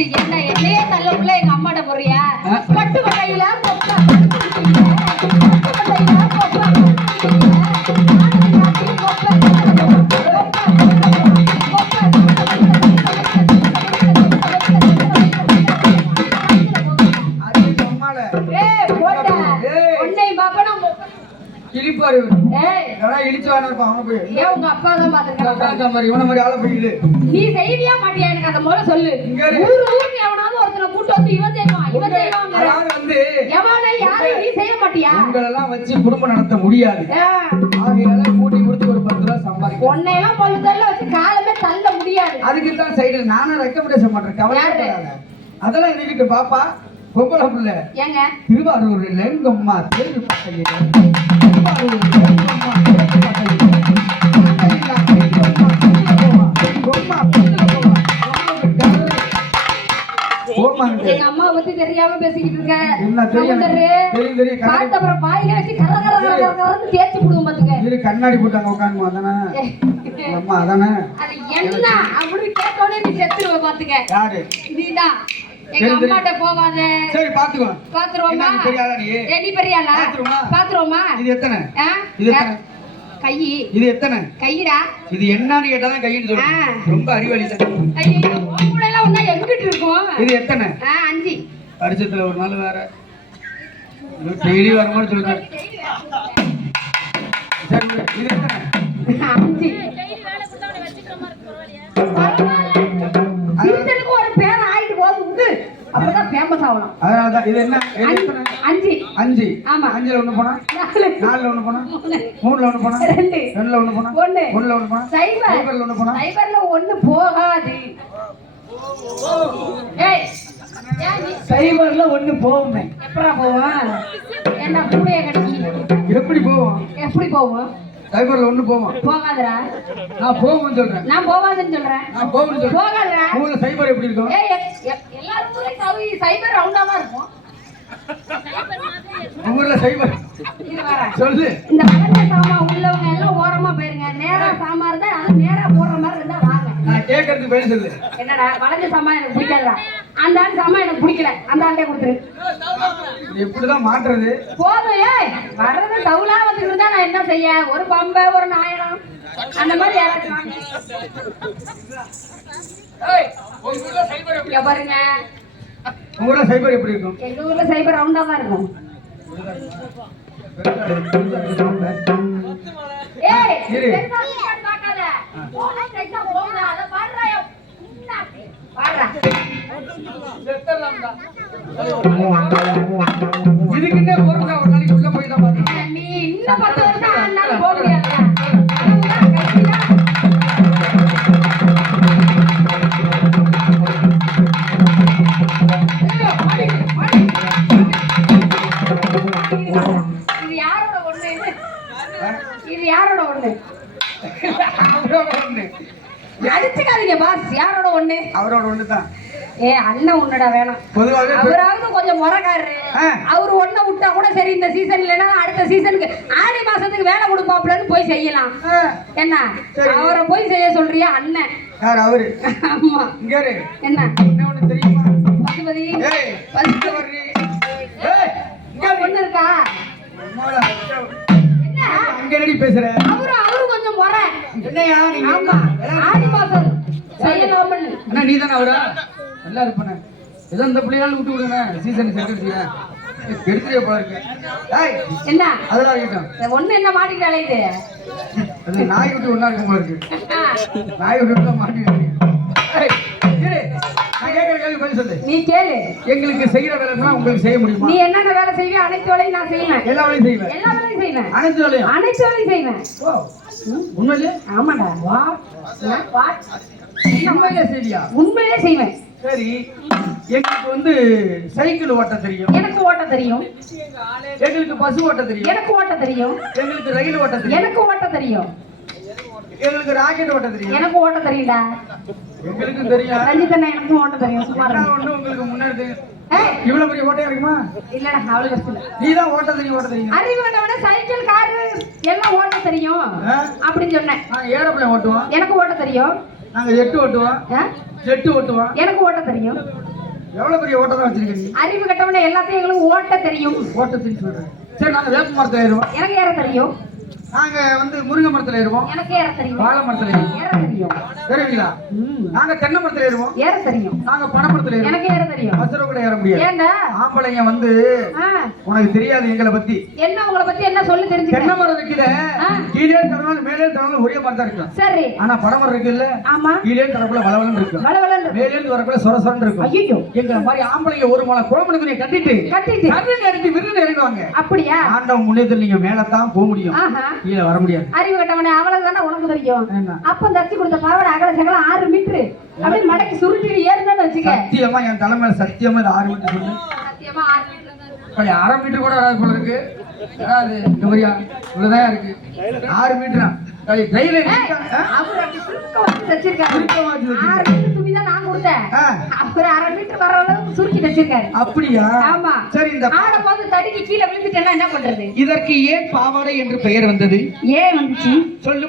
என்ன என்னையே தள்ள உள்ள எங்க அம்மாட்ட போறியா. பட்டு கொட்டையில இழிப்பாரு. ஏய். எவனா இழிச்சு அவனை போய். உங்க அப்பா தான் மாதிரி இவனை மாதிரி ஆளை போய். நீ செய்வியா மாட்டியா? எனக்கு அந்த முறை சொல்லு. ஊரு ஊருக்கு எவனாவது ஒருத்தனை கூட்டு வந்து இவன் செய்வான் இவன் அதாவது வந்து எவனை யாரையும் நீ செய்ய மாட்டியா? உங்களெல்லாம் வச்சு குடும்பம் நடத்த முடியாது. ஆகையால கூட்டி கொடுத்து ஒரு பத்து ரூபா சம்பாதிக்கும் வச்சு காலமே தள்ள முடியாது. அதுக்கு தான் சைடுல நானும் ரெக்கமெண்டேஷன் பண்றேன். கவலைப்படாத அதெல்லாம் இருக்கட்டும் பாப்பா பொம்பளை பிள்ளை. ஏங்க? திருவாரூர்ல எங்க அம்மா திருவாரூர்ல தெரியாம பேசிக்கிட்டு இருக்க. என்ன தெரியும்? சமுந்தரு, தெரியும், தெரியும். பார்த்த அப்புறம் பாயில வச்சு கர கர கர கர கரன்னு தேய்ச்சி விடுவோம் பாத்துக்க. இரு கண்ணாடி போட்டாங்க உட்காந்து அதானே? அம்மா அதானே? அது என்ன? அப்படி கேட்டோடனே நீ செத்துருவ பாத்துக்க. யாரு? நீதான் எங்க. அம்மாட்ட போவாத. சரி பாத்துக்கோ. பாத்துருவோமா? என்ன, நீ பெரிய ஆளா நீ? ஏ, நீ பெரிய ஆளா பாத்துருவோமா? பாத்துருவோமா? இது எத்தனை? இது எத்தனை? கை. இது எத்தனை? கைடா. இது என்னன்னு கைன்னு ஆ. சொல்லுங்க ரொம்ப அறிவாளி தான் ஐயோ எல்லாம் ஒண்ணா எங்கிட்டு இருக்கும்? இது எத்தனை? வருஷத்துல ஒரு நாள் வேற. டெய்லி வருமானு சொல்லுங்க சரி இது அதனாலதான் இது என்ன? அஞ்சு. அஞ்சு. ஆமா. அஞ்சுல ஒண்ணு போனா? நாலு. நாலுல ஒண்ணு போனா? மூணு. மூணுல ஒண்ணு போனா? ரெண்டு. ரெண்டுல ஒண்ணு போனா? ஒண்ணு. ஒண்ணுல ஒண்ணு போனா? சைபர். சைபர்ல ஒண்ணு போனா? சைபர்ல ஒண்ணு போகாது. ஏய் சைபர்ல ஒண்ணு போகுமே. எப்படா போவான் என்ன கூடைய கட்டி எப்படி போவோம்? எப்படி போவோம்? சைபர்ல ஒண்ணு போவோம். போகாதடா. நான் போகும்னு சொல்றேன். நான் போகாதுன்னு சொல்றேன். நான் போகும்னு சொல்றேன். போகாதடா. ஊர்ல சைபர் எப்படி இருக்கும்? ஏய் எல்லாரும் சவி- சைபர் ரவுண்டா தான் இருக்கும்? ஊர்ல சைபர். சொல்லு. இந்த வளர்ந்த சாமான் உள்ளவங்க எல்லாம் ஓரமா போயிருங்க. நேரா சாமான் இருந்தா அது நேரா வாங்க சொல்லு என்னடா வளர்ந்த சாமான் எனக்கு பிடிக்காதா அந்த ஆள் சாமான் எனக்கு பிடிக்கல அந்த ஆண்டே கொடுத்துரு மாட்டுறது போதும் ஏய் வர்றது தவுலா வந்துட்டு நான் என்ன செய்ய ஒரு பம்பை ஒரு நாயனம் அந்த மாதிரி யாராச்சும் வாங்க. சைபர் எப்படி இங்க பாருங்க உங்க ஊர்ல சைபர் எப்படி இருக்கும் எங்க ஊர்ல சைபர் ரவுண்டா தான் இருக்கும் ஏய் இரு. பெருசா இருக்கான்னு பார்க்காத. போனா straight ஆ போகுதா? அதை. பாருடா. இதுக்குன்னே பொறுத்தா ஒரு நாளைக்கு உள்ள போய் தான் பாத்தீங்க நீ இன்னும் பத்து வருஷம் ஆனாலும் இது? இது யாரோட ஒண்ணு அவரோட ஒண்ணு அடிச்சுக்காதீங்க பாஸ் யாரோட ஒண்ணு? அவரோட ஒண்ணுதான். ஏ அண்ணன் உன்னடா வேணாம். பொதுவாகவே அவராவது கொஞ்சம் முறக்காரு. அவர் ஒண்ண விட்டா கூட சரி இந்த சீசன் இல்லைன்னா அடுத்த சீசனுக்கு ஆடி மாசத்துக்கு வேலை கொடுப்பாப்லன்னு போய் செய்யலாம். என்ன. அவரை போய் செய்ய சொல்றியா அண்ணன்? யார் அவரு? ஆமா. இங்க. என்ன? என்ன ஒண்ணு தெரியுமா? பசுபதி. ஒண்ணு இருக்கா? என்ன? அங்க பேசுற? அவரு அவரு கொஞ்சம் முறை. என்னையா ஆமா. அவரா நல்லா இருப்பண்ணே ஏதோ இந்த பிள்ளையாலும் விட்டு விடுங்க சீசன் செட்டுருச்சியா எடுத்துட்டே ஏய் என்ன? அதெல்லாம் இருக்கட்டும். ஒண்ணு என்ன மாட்டிக்கிட்டு அலையுது? அது நாய் விட்டு ஒண்ணா இருக்கும் போல இருக்கு. நாய் விட்டு தான் கேட்கிற கேள்வி பதில் சொல்லு. நீ கேளு. எங்களுக்கு செய்யற வேலைலாம் உங்களுக்கு செய்ய முடியுமா? நீ என்னென்ன வேலை செய்வியோ அனைத்து வேலையும் நான் செய்வேன். எல்லா வேலையும் செய்வேன். எல்லா வேலையும் செய்வேன். அனைத்து வேலையும்? அனைத்து வேலையும் செய்வேன். ஓ உண்மையிலே? ஆமாடா. வா வா. உண்மையிலே சரியா உண்மையிலே செய்வேன். சரி. எங்களுக்கு வந்து சைக்கிள் ஓட்ட தெரியும். எனக்கு ஓட்ட தெரியும். எங்களுக்கு பஸ் ஓட்ட தெரியும். எனக்கு ஓட்ட தெரியும். எங்களுக்கு ரயில் ஓட்ட தெரியும். எனக்கு ஓட்ட தெரியும். எங்களுக்கு ராக்கெட் ஓட்ட தெரியும். எனக்கு ஓட்ட தெரியும்டா எங்களுக்கும் தெரியும். ரஞ்சித் எனக்கும் ஓட்ட தெரியும். இரு. ஒண்ணு உங்களுக்கு முன்னாடி தெரியும். இவ்வளவு பெரிய ஓட்டையா இருக்குமா? இல்லடா அவ்வளவு கஷ்டம். நீ தான் ஓட்ட தெரியும் ஓட்ட தெரியும். அறிவு விட சைக்கிள் காரு எல்லாம் ஓட்ட தெரியும்? அப்படின்னு சொன்னேன். ஏரோப்ளேன் ஓட்டுவோம் எனக்கு ஓட்ட தெரியும். நாங்க ஜெட்டு ஓட்டுவோம்? ஜெட்டு ஓட்டுவோம். எனக்கு ஓட்ட தெரியும். எவ்வளவு பெரிய ஓட்டம் தான் வச்சிருக்கீங்க அறிவு கட்டவன எல்லாத்தையும் எங்களுக்கு ஓட்ட தெரியும். ஓட்டத்தின்னு சொல்றேன். சரி நாங்க வேப்ப மரத்துல ஏறுவோம். எனக்கு ஏற தெரியும். நாங்க வந்து முருங்கை மரத்துல ஏறுவோம். எனக்கு ஏற தெரியும். வாழை மரத்துல ஏறுவோம். ஏற தெரியும். ம், நாங்க தென்னை மரத்துல ஏறுவோம். ஏற தெரியும். நாங்க பனை மரத்துல ஏறுவோம். எனக்கு ஏற தெரியும். அவசர கூட ஏற முடியாது. ஏண்டா? ஆம்பளைங்க வந்து உனக்கு தெரியாது எங்களை பத்தி. என்ன உங்களை பத்தி என்ன சொல்லி தென்னை தெரிஞ்சுக்க மரம் இருக்குல்ல ஆ. கீழே தரனாலும் மேலே தரனாலும் ஒரே மாதிரி தான் இருக்கும். சரி. ஆனா பனை மரம் இருக்குல்ல ஆமா. கீழே தரக்குள்ள வளவலன்னு இருக்கும். வளவலன்னு மேலே இருந்து வரக்குள்ள சொர சொரன்னு இருக்கும். ஐயோ எங்களை மாதிரி ஆம்பளைங்க ஒரு மலை குழம்புக்கு கட்டிட்டு கட்டிட்டு. கருணை அடிச்சு இறங்குவாங்க அப்படியா? ஆண்டவன் முன்னேற்றத்தில் நீங்க மேலத்தான் போக முடியும். கீழே வர முடியாது. அறிவு கட்டவனே அவ்வளவுதானே உனக்கு தெரியும். அப்ப தச்சு கொடுத்த பாவாடை அகல சகலம் ஆறு மீட்டரு அப்படியே மடக்கி சுருட்டிட்டு ஏறினு வச்சுக்க. சத்தியமா என் தலைமையில சத்தியமா ஆறு மீட்டர் சத்தியமா ஆறு மீட்டர் தான் அரை மீட்டர் கூட வராது போல இருக்கு. வராது. இந்த மாதிரியா? இவ்வளவுதான் இருக்கு. ஆறு மீட்டரா கையில ஏய், அவர் அப்படி சுருக்க வச்சு தச்சிருக்காரு. ஆறு மீட்டர் துணி தான் நான் கொடுத்தேன். அவர் அரை மீட்டர் வர அளவுக்கு சுருக்கி தச்சிருக்காரு. அப்படியா? ஆமா. சரி இந்த ஆட போது தடுக்கி கீழே விழுந்துட்டேன்னா என்ன பண்றது? இதற்கு ஏன் பாவாடை என்று பெயர் வந்தது? ஏன் வந்துச்சு? சொல்லு